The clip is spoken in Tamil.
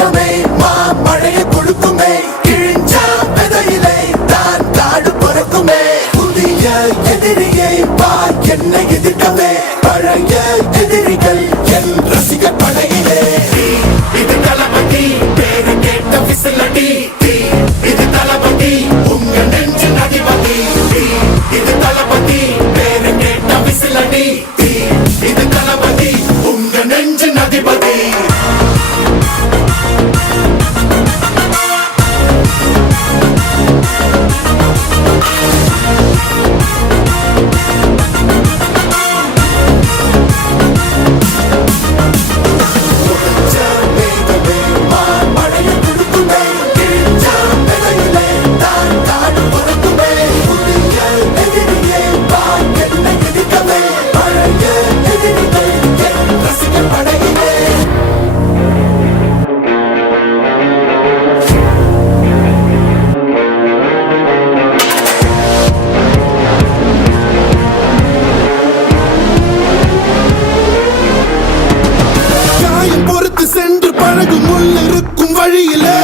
மேகமே மழையை கொடுக்குமே, கிழிஞ்சா விதையிலே தான் காடு பொறுக்குமே. புதிய எதிரியை வா என்னை எதிர்க்கவே, பழைய எதிரிகள் என் ரசிக படையிலே. இது தளபதி பேரு கேட்ட விசிலடி, இது தளபதி உங்க நெஞ்சு அதிபதி. இது தளபதி பேரு கேட்ட விசிலடி, இது தளபதி உங்க நெஞ்சு அதிபதி. சென்று பழகும் முள் இருக்கும் வழியிலே